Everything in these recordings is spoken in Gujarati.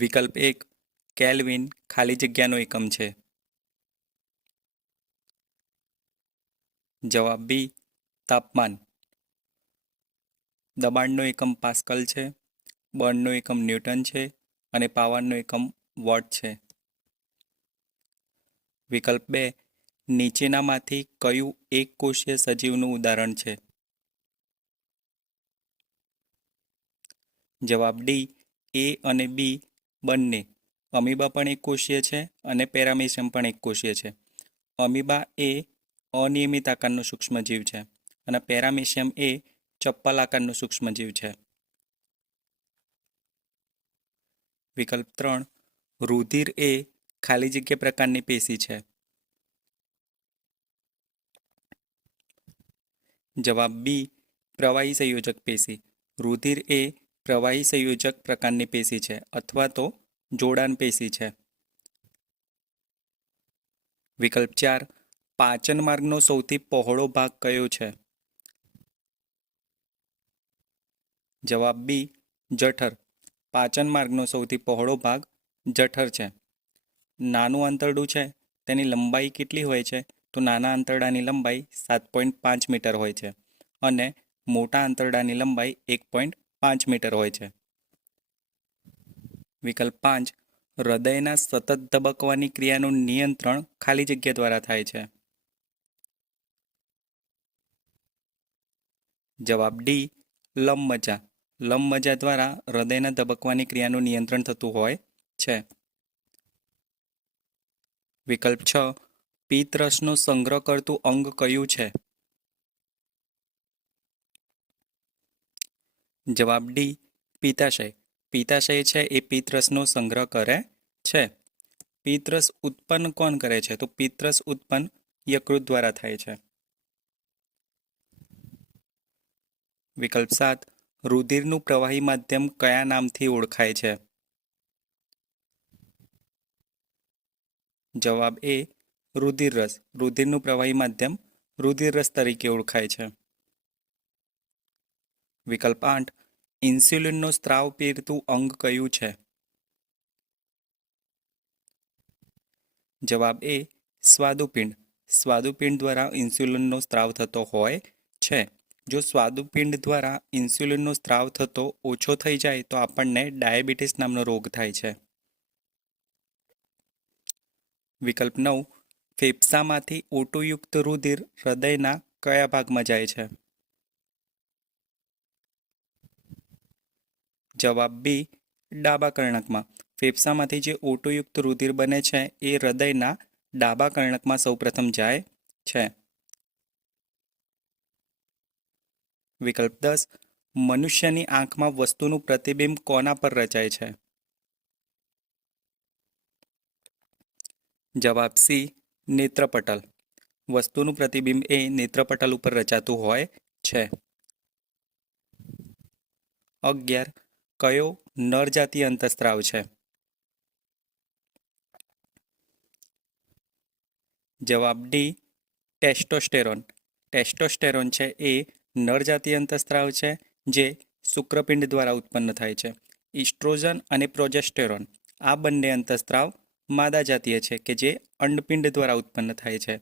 વિકલ્પ 1 કેલ્વિન ખાલી જગ્યાનો એકમ છે. જવાબ બી તાપમાન. દબાણનો એકમ પાસ્કલ છે, બળનો એકમ ન્યૂટન છે અને પાવરનો એકમ વોટ છે. વિકલ્પ 2 નીચેનામાંથી કયું એક કોષીય સજીવનું ઉદાહરણ છે? જવાબ ડી એ અને બી બંને. અમીબા પણ એક કોષીય છે અને પેરામીશિયમ પણ એક કોષીય છે. અમીબા એ અનિયમિત આકારનું સૂક્ષ્મજીવ છે અને પેરામીશિયમ એ ચપ્પલ આકારનું સૂક્ષ્મજીવ છે. વિકલ્પ 3 રુધિર એ ખાલી જગ્યા પ્રકારની પેશી છે. જવાબ બી પ્રવાહી સંયોજક પેશી. રુધિર એ પ્રવાહી સંયોજક પ્રકારની પેશી છે અથવા તો જોડાણ પેશી છે. વિકલ્પ 4 પાચન માર્ગનો સૌથી પહોળો ભાગ કયો છે? જવાબ બી જઠર. પાચન માર્ગનો સૌથી પહોળો ભાગ જઠર છે. નાનું આંતરડું છે તેની લંબાઈ કેટલી હોય છે? તો નાના આંતરડાની લંબાઈ 7.5 મીટર હોય છે અને મોટા આંતરડાની લંબાઈ 1.5 મીટર હોય છે. વિકલ્પ 5 હૃદયના સતત ધબકવાની ક્રિયાનું નિયંત્રણ ખાલી જગ્યા દ્વારા થાય છે. જવાબ ડી લંબમજ્જા. લંબમજ્જા દ્વારા હૃદયના ધબકવાની ક્રિયાનું નિયંત્રણ થતું હોય છે. વિકલ્પ 6 પિત્તરસનો સંગ્રહ કરતું અંગ કયું છે? જવાબ ડી પિત્તાશય. પિત્તાશય છે એ પિત્તરસનો સંગ્રહ કરે છે. પિત્તરસ ઉત્પન્ન કોણ કરે છે? તો પિત્તરસ ઉત્પન્ન યકૃત દ્વારા થાય છે. વિકલ્પ 7 રુધિરનું પ્રવાહી માધ્યમ કયા નામથી ઓળખાય છે? જવાબ એ રુધિરરસ. રુધિરનું પ્રવાહી માધ્યમ રુધિરરસ તરીકે ઓળખાય છે. વિકલ્પ 8 ઇન્સ્યુલિનનો સ્ત્રાવ પીરતું અંગ કયું છે? જવાબ એ સ્વાદુપિંડ. સ્વાદુપિંડ દ્વારા ઇન્સ્યુલિનનો સ્ત્રાવ થતો હોય છે. જો સ્વાદુપિંડ દ્વારા ઇન્સ્યુલિનનો સ્ત્રાવ થતો ઓછો થઈ જાય તો આપણને ડાયાબિટીસ નામનો રોગ થાય છે. વિકલ્પ 9 ફેફસામાંથી ઓટોયુક્ત રુધિર હૃદયના કયા ભાગમાં જાય છે? જવાબ બી ડાબા કર્ણકમાં. ફેફસામાંથી જે ઓટોયુક્ત રુધિર બને છે એ હૃદયના ડાબા કર્ણકમાં સૌપ્રથમ જાય છે. વિકલ્પ 10 મનુષ્યની આંખમાં વસ્તુનું પ્રતિબિંબ કોના પર રચાય છે? જવાબ સી નેત્રપટલ. વસ્તુનું પ્રતિબિંબ એ નેત્રપટલ ઉપર રચાતું હોય છે. 11 કયો નરજાતીય અંતઃસ્ત્રાવ છે? જવાબ ડી ટેસ્ટોસ્ટેરોન. ટેસ્ટોસ્ટેરોન છે એ નરજાતીય અંતઃસ્ત્રાવ છે જે શુક્રપિંડ દ્વારા ઉત્પન્ન થાય છે. ઇસ્ટ્રોજન અને પ્રોજેસ્ટેરોન આ બંને અંતઃસ્ત્રાવ માદા જાતીય છે કે જે અંડપિંડ દ્વારા ઉત્પન્ન થાય છે.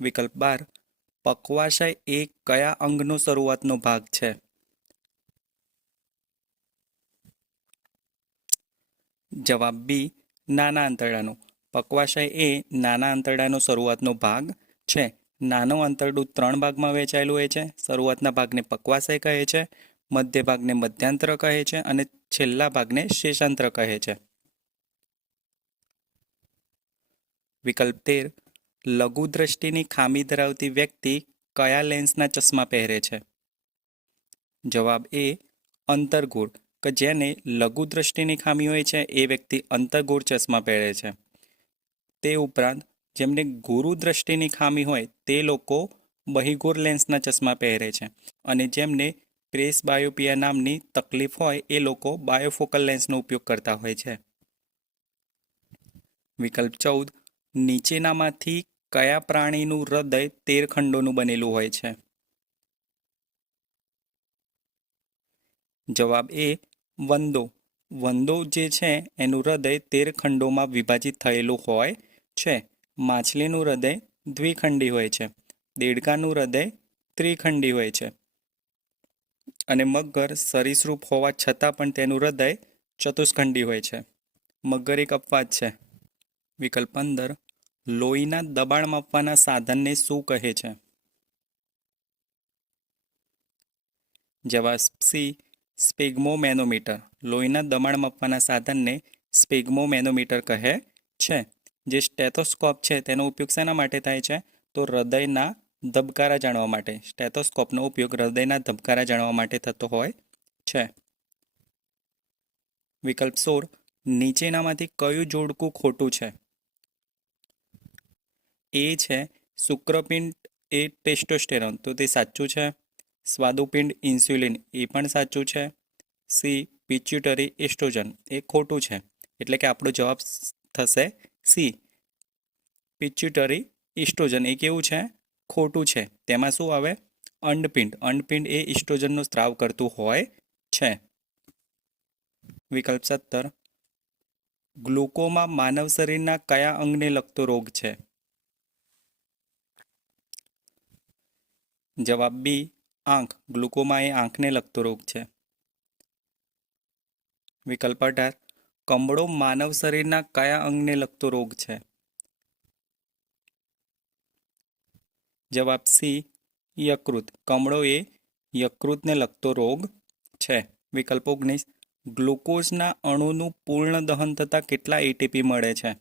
વિકલ્પ 12 પક્વાશય એ કયા અંગનો શરૂઆતનો ભાગ છે? જવાબ બી નાના આંતરડાનો. પક્વાશય એ નાના આંતરડાનો શરૂઆતનો ભાગ છે. નાનું આંતરડું 3 ભાગમાં વહેંચાયેલું હોય છે. શરૂઆતના ભાગને પક્વાશય કહે છે, મધ્ય ભાગને મધ્યાંત્ર કહે છે અને છેલ્લા ભાગને શેષાંત્ર કહે છે. વિકલ્પ 13 લઘુ દ્રષ્ટિની ખામી ધરાવતી વ્યક્તિ કયા લેન્સના ચશ્મા પહેરે છે? જવાબ એ અંતર્ગોળ. કે જેને લઘુ દ્રષ્ટિની ખામી હોય છે એ વ્યક્તિ અંતર્ગોળ ચશ્મા પહેરે છે. તે ઉપરાંત જેમને ગુરુ દ્રષ્ટિની ખામી હોય તે લોકો બહિગોળ લેન્સના ચશ્મા પહેરે છે અને જેમને પ્રેસબાયોપિયા નામની તકલીફ હોય એ લોકો બાયોફોકલ લેન્સનો ઉપયોગ કરતા હોય છે. વિકલ્પ 14 નીચેનામાંથી કયા પ્રાણીનું હૃદય 13 ખંડોનું બનેલું હોય છે? જવાબ એ વંદો. વંદો જે છે એનું હૃદય 13 ખંડોમાં વિભાજિત થયેલું હોય છે. માછલીનું હૃદય દ્વિખંડી હોય છે. દેડકાનું હૃદય ત્રિખંડી હોય છે. અને મગર સરીસૃપ હોવા છતાં પણ તેનું હૃદય ચતુષ્ખંડી હોય છે. મગર એક અપવાદ છે. વિકલ્પ 15. લોહીના દબાણ માપવાના સાધનને શું કહે છે? જવાબ સી સ્પેગ્મોમેનોમીટર. લોહીના દબાણ માપવાના સાધનને સ્પેગ્મોમેનોમીટર કહે છે. જે સ્ટેથોસ્કોપ છે તેનો ઉપયોગ શેના માટે થાય છે? તો હૃદયના ધબકારા જાણવા માટે. સ્ટેથોસ્કોપનો ઉપયોગ હૃદયના ધબકારા જાણવા માટે થતો હોય છે. વિકલ્પ 16. નીચેનામાંથી કયું જોડકું ખોટું છે? એ છે શુક્રપિંડ એ ટેસ્ટોસ્ટેરોન, તો તે સાચું છે. સ્વાદુપિંડ ઇન્સ્યુલિન, એ પણ સાચું છે. સી પિચ્યુટરી એસ્ટ્રોજન, એ ખોટું છે. એટલે કે આપણો જવાબ થશે સી પિચ્યુટરી ઇસ્ટ્રોજન. એ કેવું છે? ખોટું છે. તેમાં શું આવે? અંડપિંડ. અંડપિંડ એ ઇસ્ટ્રોજનનો સ્ત્રાવ કરતું હોય છે. વિકલ્પ 17. ગ્લુકોમા માનવ શરીરના કયા અંગને લગતો રોગ છે? જવાબ બી આંખ. ગ્લુકોમા એ આંખને લગતો રોગ છે. વિકલ્પ 18. કમળો માનવ શરીરના કયા અંગને લગતો રોગ છે? જવાબ સી યકૃત. કમળો એ યકૃતને લગતો રોગ છે. વિકલ્પ 19. ગ્લુકોઝના અણુનું પૂર્ણ દહન થતાં કેટલા એટીપી મળે છે?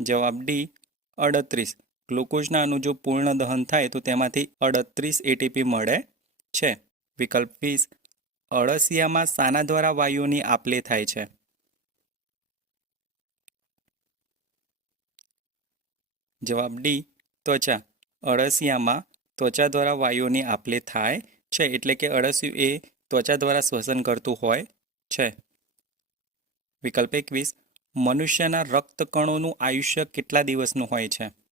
જવાબ ડી 38. ગ્લુકોઝના અણુ જો પૂર્ણ દહન થાય તો તેમાંથી 38 એટીપી મળે છે. વિકલ્પ 20. અળસિયામાં શાના દ્વારા વાયુઓની આપ-લે થાય છે? જવાબ ડી ત્વચા. અળસિયામાં ત્વચા દ્વારા વાયુઓની આપ-લે થાય છે. એટલે કે અળસિયું એ ત્વચા દ્વારા શ્વસન કરતું હોય છે. વિકલ્પ 21. મનુષ્યના રક્તકણોનું આયુષ્ય કેટલા દિવસનું હોય છે?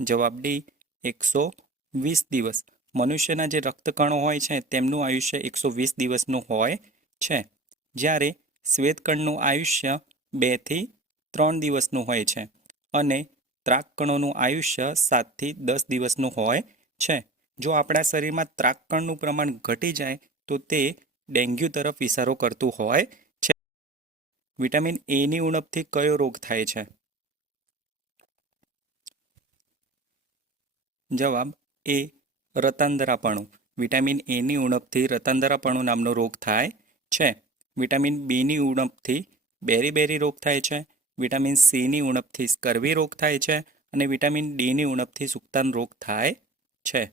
જવાબ ડી 120 દિવસ. મનુષ્યના જે રક્તકણો હોય છે તેમનું આયુષ્ય 120 દિવસનું હોય છે. જ્યારે શ્વેતકણનું આયુષ્ય 2 થી 3 દિવસનું હોય છે. અને ત્રાકકણોનું આયુષ્ય 7 થી 10 દિવસનું હોય છે. જો આપણા શરીરમાં ત્રાકકણનું પ્રમાણ ઘટી જાય તો તે ડેન્ગ્યુ તરફ ઇશારો કરતું હોય છે. વિટામિન એની ઉણપથી કયો રોગ થાય છે? જવાબ એ રતાંધરાપણું. વિટામિન એની ઉણપથી રતાંધરાપણું નામનો રોગ થાય છે. વિટામિન બીની ઉણપથી બેરી રોગ થાય છે. વિટામિન સીની ઉણપથી સ્કર્વી રોગ થાય છે. અને વિટામિન ડીની ઉણપથી સુક્તાન રોગ થાય છે.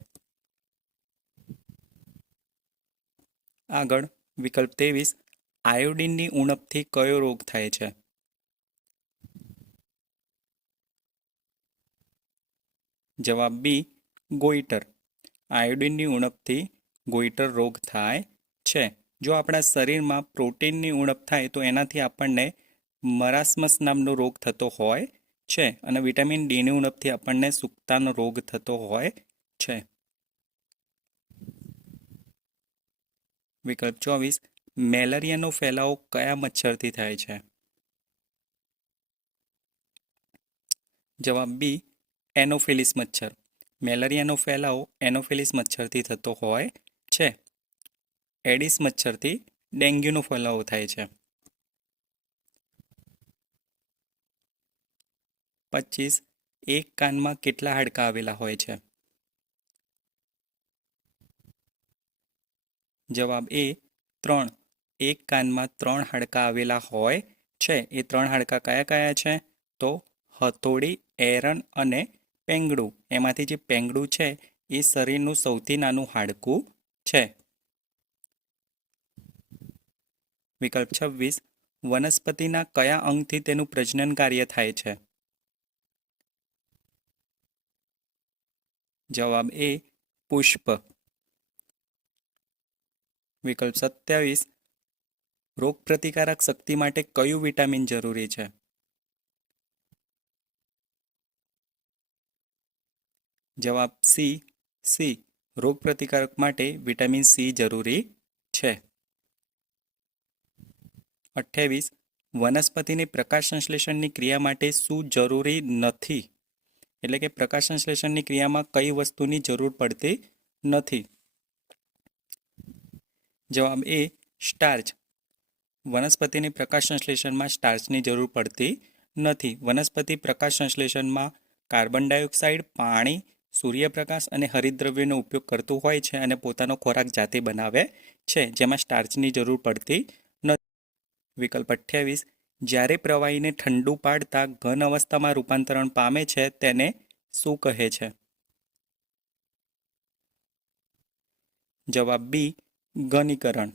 આગળ વિકલ્પ 23. આયોડિનની ઉણપથી કયો રોગ થાય છે? જવાબ બી ગોઈટર. આયોડિનની ઉણપથી ગોઈટર રોગ થાય છે. જો આપણા શરીરમાં પ્રોટીનની ઉણપ થાય તો એનાથી આપણને મરાસ્મસ નામનો રોગ થતો હોય છે. અને વિટામિન ડીની ઉણપથી આપણને સુક્તાનો રોગ થતો હોય છે. વિકલ્પ 24. મેલેરિયાનો ફેલાવો કયા મચ્છરથી થાય છે? જવાબ બી એનોફિલિસ મચ્છર. મેલેરિયાનો ફેલાવો એનોફિલિસ મચ્છરથી થતો હોય છે. એડિસ મચ્છરથી ડેન્ગ્યુનો ફેલાવો થાય છે. 25. એક કાનમાં કેટલા હાડકાં આવેલા હોય છે? જવાબ એ 3. એક કાનમાં 3 હાડકાં આવેલા હોય છે. એ 3 હાડકાં કયા કયા છે? તો હથોડી, એરન અને પેંગડું. એમાંથી જે પેંગડું છે એ શરીરનું સૌથી નાનું હાડકું છે. વિકલ્પ 26. વનસ્પતિના કયા અંગથી તેનું પ્રજનન કાર્ય થાય છે? જવાબ એ પુષ્પ. વિકલ્પ 27. રોગપ્રતિકારક શક્તિ માટે કયું વિટામિન જરૂરી છે? જવાબ સી રોગપ્રતિકારક માટે વિટામિન સી જરૂરી છે. 28. વનસ્પતિની પ્રકાશ સંશ્લેષણની ક્રિયા માટે શું જરૂરી નથી? એટલે કે પ્રકાશ સંશ્લેષણની ક્રિયામાં કઈ વસ્તુની જરૂર પડતી નથી? જવાબ એ સ્ટાર્ચ. વનસ્પતિની પ્રકાશ સંશ્લેષણમાં સ્ટાર્ચની જરૂર પડતી નથી. વનસ્પતિ પ્રકાશ સંશ્લેષણમાં કાર્બન ડાયોક્સાઇડ, પાણી, સૂર્યપ્રકાશ અને હરિતદ્રવ્યનો ઉપયોગ કરતું હોય છે અને પોતાનો ખોરાક જાતે બનાવે છે, જેમાં સ્ટાર્ચની જરૂર પડતી નથી. વિકલ્પ 28. જ્યારે પ્રવાહીને ઠંડુ પાડતા ઘન અવસ્થામાં રૂપાંતરણ પામે છે તેને શું કહે છે? જવાબ બી ઘનીકરણ.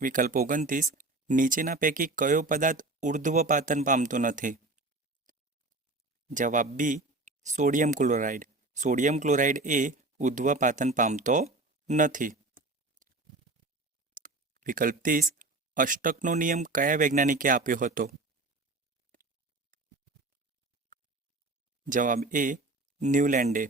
વિકલ્પ 29. નીચેના પૈકી કયો પદાર્થ ઉર્ધ્વપાતન પામતો નથી? જવાબ B sodium chloride. Sodium chloride એ ઉર્ધ્વપાતન પામતો નથી. વિકલ્પ 30. અષ્ટકનો નિયમ કયા વૈજ્ઞાનિકે આપ્યો હતો? જવાબ એ ન્યુલેન્ડે.